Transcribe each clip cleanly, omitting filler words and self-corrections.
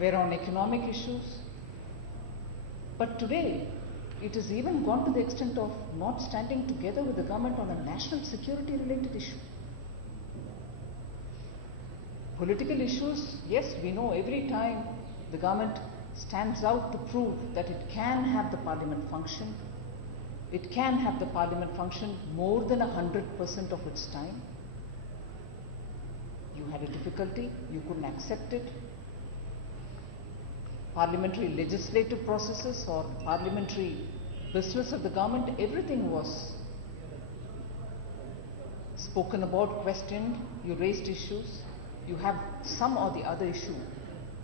were on economic issues. But today, it has even gone to the extent of not standing together with the government on a national security related issue. Political issues, yes, we know every time the government stands out to prove that it can have the parliament function, it can have the parliament function more than 100% of its time. You had a difficulty, you couldn't accept it. Parliamentary legislative processes or parliamentary business of the government, everything was spoken about, questioned, you raised issues, you have some or the other issue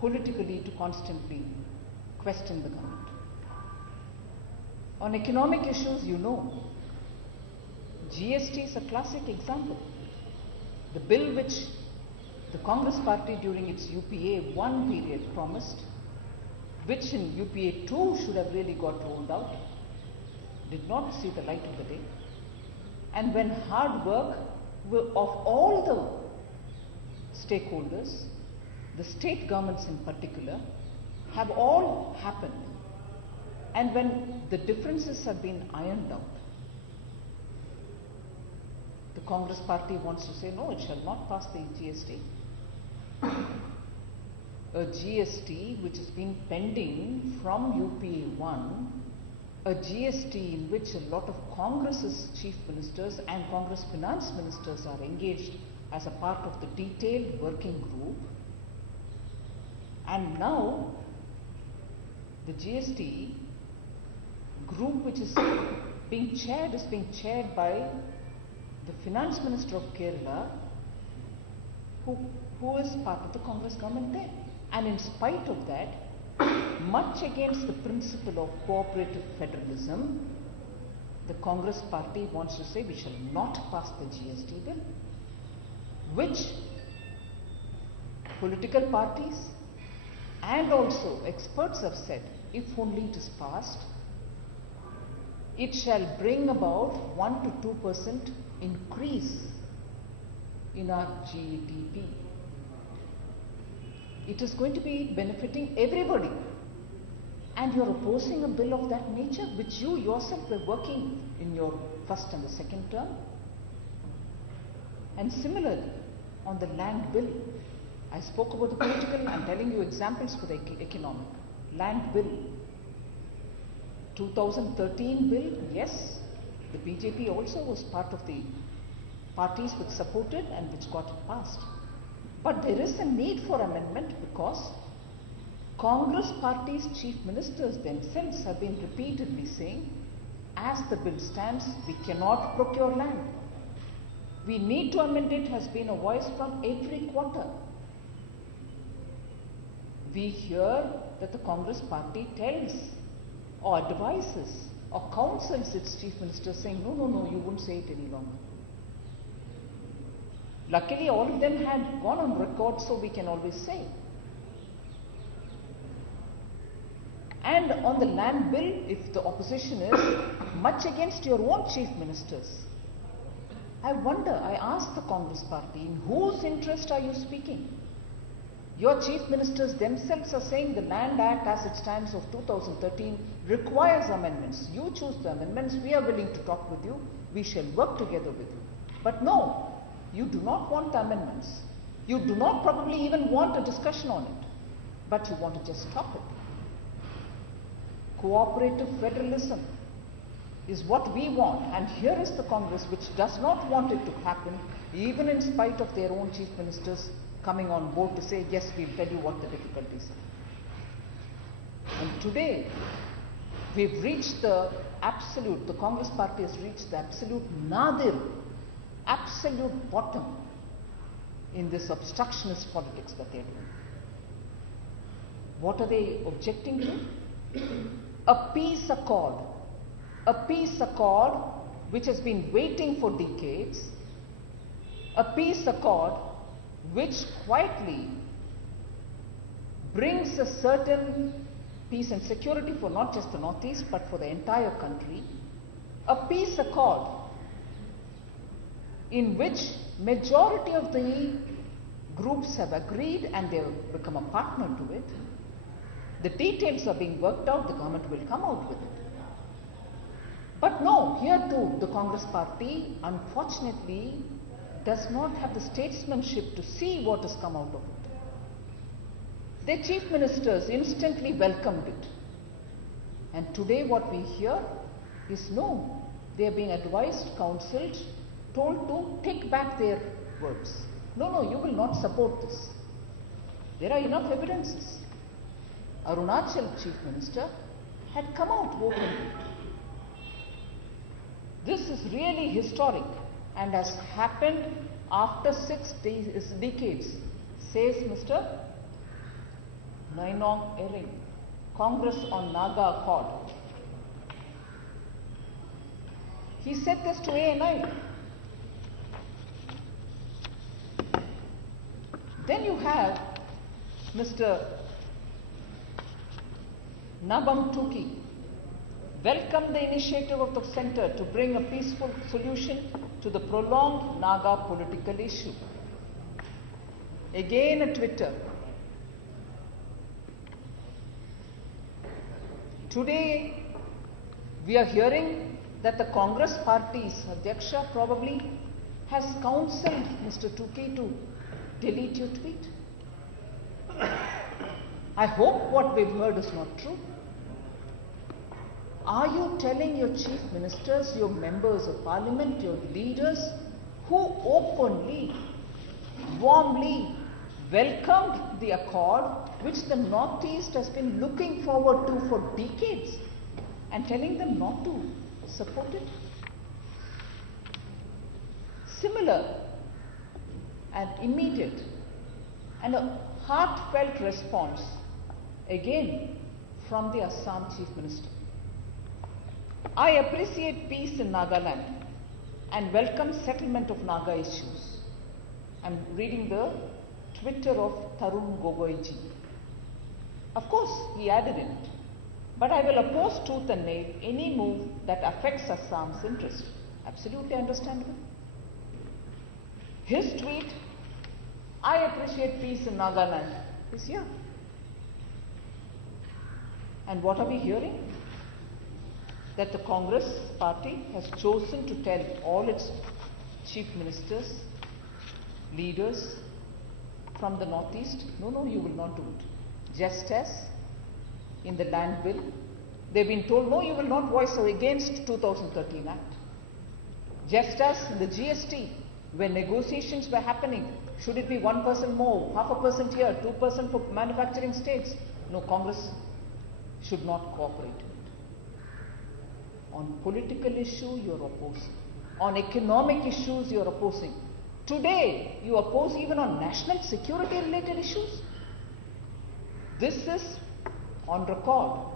politically to constantly question the government. On economic issues, you know, GST is a classic example. The bill which the Congress party during its UPA 1 period promised, which in UPA 2 should have really got rolled out, did not see the light of the day. And when hard work of all the stakeholders, the state governments in particular, have all happened, and when the differences have been ironed out, the Congress party wants to say, no, it shall not pass the GST. A GST which has been pending from UPA 1, a GST in which a lot of Congress's chief ministers and Congress finance ministers are engaged as a part of the detailed working group. And now the GST group which is being chaired by the finance minister of Kerala, who is part of the Congress government there. And in spite of that, much against the principle of cooperative federalism, the Congress party wants to say we shall not pass the GST bill, which political parties and also experts have said, if only it is passed, it shall bring about 1 to 2% increase in our GDP. It is going to be benefiting everybody. And you are opposing a bill of that nature, which you yourself were working in your first and the second term. And similarly, on the land bill, I spoke about the political, I'm telling you examples for the economic. Land bill, 2013 bill, yes, the BJP also was part of the parties which supported and which got it passed. But there is a need for amendment because Congress party's chief ministers themselves have been repeatedly saying, as the bill stands, we cannot procure land. We need to amend it has been a voice from every quarter. We hear that the Congress party tells or advises or counsels its chief minister saying, no, you won't say it any longer. Luckily, all of them had gone on record, so we can always say. And on the land bill, if the opposition is much against your own chief ministers, I wonder, I ask the Congress party, in whose interest are you speaking? Your chief ministers themselves are saying the Land Act as it stands of 2013 requires amendments. You choose the amendments, we are willing to talk with you, we shall work together with you. But no, you do not want the amendments. You do not probably even want a discussion on it, but you want to just stop it. Cooperative federalism is what we want, and here is the Congress which does not want it to happen, even in spite of their own chief ministers coming on board to say, yes, we'll tell you what the difficulties are. And today, we've reached the Congress party has reached the absolute nadir, absolute bottom in this obstructionist politics that they're doing. What are they objecting to? A peace accord which has been waiting for decades, a peace accord which quietly brings a certain peace and security for not just the Northeast but for the entire country, a peace accord in which majority of the groups have agreed and they have become a partner to it. The details are being worked out, the government will come out with it. But no, here too, the Congress party, unfortunately, does not have the statesmanship to see what has come out of it. Their chief ministers instantly welcomed it. And today what we hear is no, they are being advised, counseled, told to take back their words. No, no, you will not support this. There are enough evidences. Arunachal chief minister had come out openly. This is really historic and has happened after 6 decades, says Mr. Nainong Ering, Congress on Naga Accord. He said this to ANI. Then you have Mr. Nabam Tuki welcomed the initiative of the centre to bring a peaceful solution to the prolonged Naga political issue. Again a Twitter. Today we are hearing that the Congress party's Adhyaksha probably has counselled Mr. Tuki to delete your tweet. I hope what we've heard is not true. Are you telling your chief ministers, your members of parliament, your leaders, who openly, warmly welcomed the accord which the Northeast has been looking forward to for decades, and telling them not to support it? Similar and immediate and a heartfelt response again from the Assam Chief Minister. I appreciate peace in Nagaland and welcome settlement of Naga issues. I'm reading the Twitter of Tarun Gogoiji. Of course, he added in it, but I will oppose tooth and nail any move that affects Assam's interest. Absolutely understandable. His tweet, I appreciate peace in Nagaland, is here. And what are we hearing? That the Congress party has chosen to tell all its chief ministers, leaders from the Northeast, no, no, you will not do it. Just as in the land bill, they've been told, no, you will not voice against 2013 Act. Just as in the GST, when negotiations were happening, should it be 1% more, 0.5% here, 2% for manufacturing states? No, Congress should not cooperate. On political issue, you are opposing. On economic issues, you are opposing. Today, you oppose even on national security related issues. This is, on record,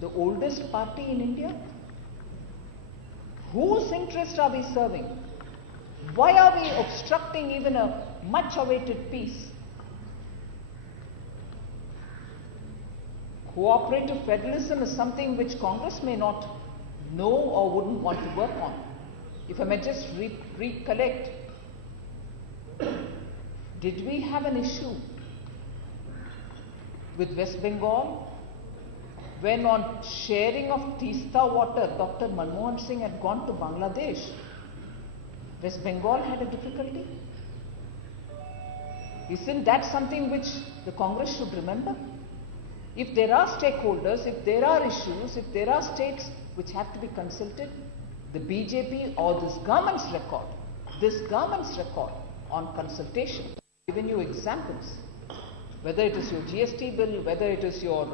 the oldest party in India. Whose interest are we serving? Why are we obstructing even a much awaited peace? Cooperative federalism is something which Congress may not know or wouldn't want to work on. If I may just recollect, did we have an issue with West Bengal when on sharing of Teesta water, Dr. Manmohan Singh had gone to Bangladesh? West Bengal had a difficulty. Isn't that something which the Congress should remember? If there are stakeholders, if there are issues, if there are states which have to be consulted, the BJP or this government's record on consultation, I've given you examples, whether it is your GST bill, whether it is your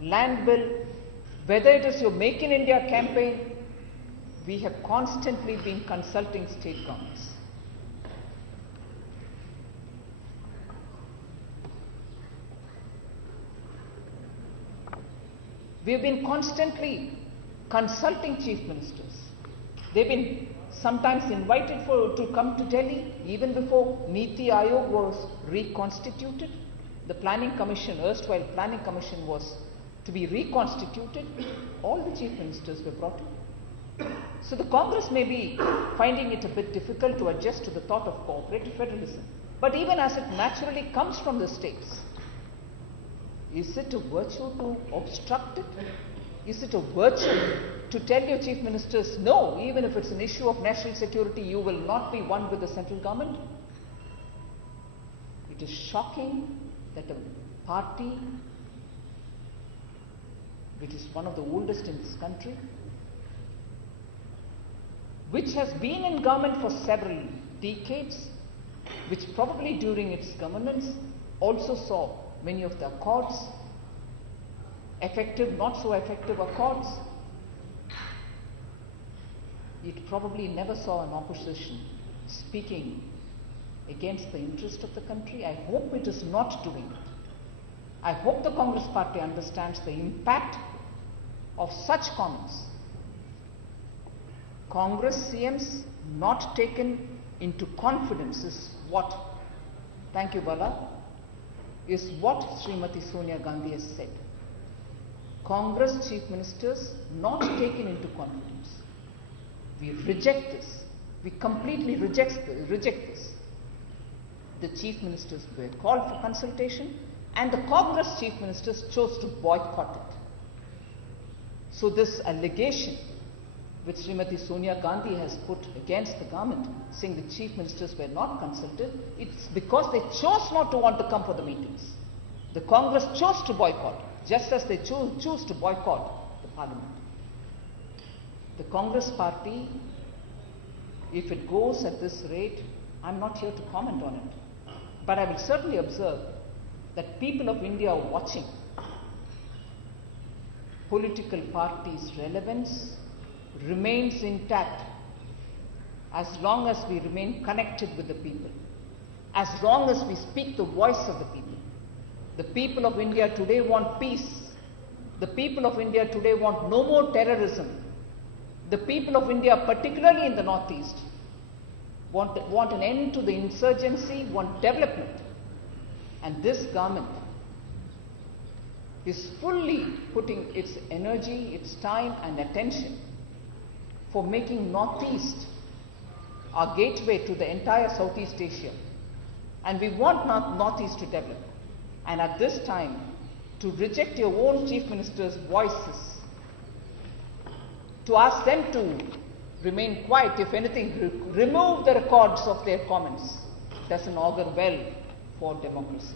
land bill, whether it is your Make in India campaign, we have constantly been consulting state governments. We have been constantly consulting chief ministers. They've been sometimes invited to come to Delhi even before Niti Aayog was reconstituted. The planning commission, erstwhile planning commission, was to be reconstituted. All the chief ministers were brought in. So the Congress may be finding it a bit difficult to adjust to the thought of cooperative federalism. but even as it naturally comes from the states. Is it a virtue to obstruct it? Is it a virtue to tell your chief ministers, no, even if it's an issue of national security, you will not be one with the central government? It is shocking that a party which is one of the oldest in this country, which has been in government for several decades, which probably during its governance also saw many of the accords, effective, not so effective accords. It probably never saw an opposition speaking against the interest of the country. I hope it is not doing it. I hope the Congress party understands the impact of such comments. Congress CMs not taken into confidence is what, thank you Bala, is what Srimati Sonia Gandhi has said. Congress chief ministers not taken into confidence. We reject this. We completely reject this. The chief ministers were called for consultation and the Congress chief ministers chose to boycott it. So this allegation which Srimati Sonia Gandhi has put against the government, saying the chief ministers were not consulted, it's because they chose not to want to come for the meetings. The Congress chose to boycott, just as they choose to boycott the parliament. The Congress party, if it goes at this rate, I'm not here to comment on it, but I will certainly observe that people of India are watching. Political parties' relevance remains intact as long as we remain connected with the people, as long as we speak the voice of the people. The people of India today want peace. The people of India today want no more terrorism. The people of India, particularly in the Northeast, want an end to the insurgency, want development. And this government is fully putting its energy, its time and attention for making Northeast our gateway to the entire Southeast Asia. And we want Northeast to develop. And at this time, to reject your own chief minister's voices, to ask them to remain quiet, if anything, remove the records of their comments, doesn't augur well for democracy.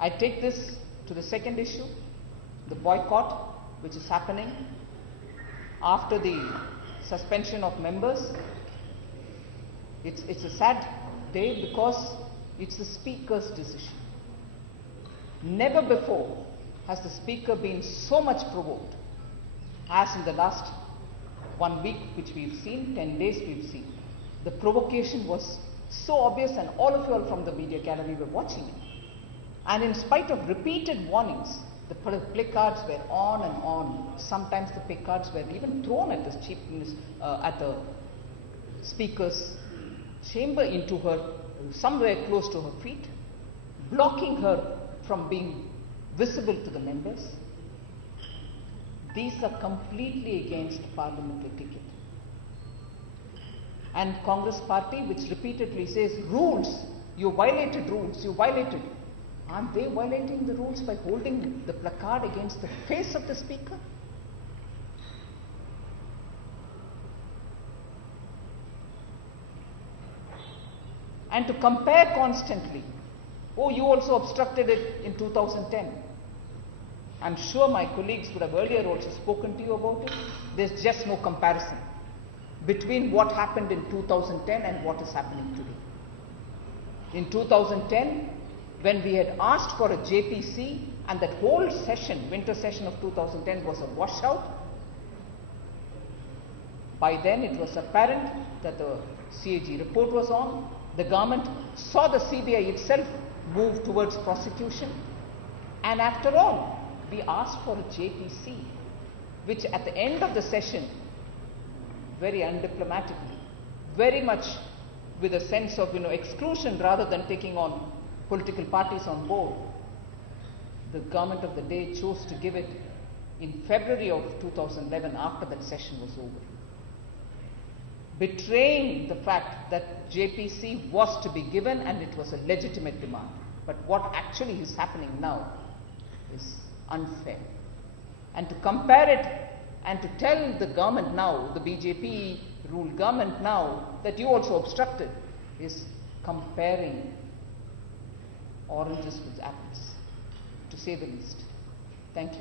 I take this to the second issue, the boycott, which is happening after the suspension of members. It's a sad day because it's the Speaker's decision. Never before has the Speaker been so much provoked as in the last 1 week, which we've seen, 10 days we've seen. The provocation was so obvious, and all of you all from the media gallery were watching it. And in spite of repeated warnings, the placards were on and on. Sometimes the placards were even thrown at the at the Speaker's chamber, into her, somewhere close to her feet, blocking her from being visible to the members. These are completely against parliamentary etiquette. And Congress party, which repeatedly says, rules, you violated rules, you violated. Aren't they violating the rules by holding the placard against the face of the Speaker? And to compare constantly, oh, you also obstructed it in 2010. I'm sure my colleagues would have earlier also spoken to you about it. There's just no comparison between what happened in 2010 and what is happening today. In 2010, when we had asked for a JPC and that whole session, winter session of 2010 was a washout, by then it was apparent that the CAG report was on. The government saw the CBI itself move towards prosecution, and after all, we asked for a JPC, which at the end of the session, very undiplomatically, very much with a sense of exclusion rather than taking on political parties on board, the government of the day chose to give it in February of 2011 after that session was over. betraying the fact that JPC was to be given and it was a legitimate demand. But what actually is happening now is unfair. And to compare it and to tell the government now, the BJP ruled government now, that you also obstructed, is comparing oranges with apples, to say the least. Thank you.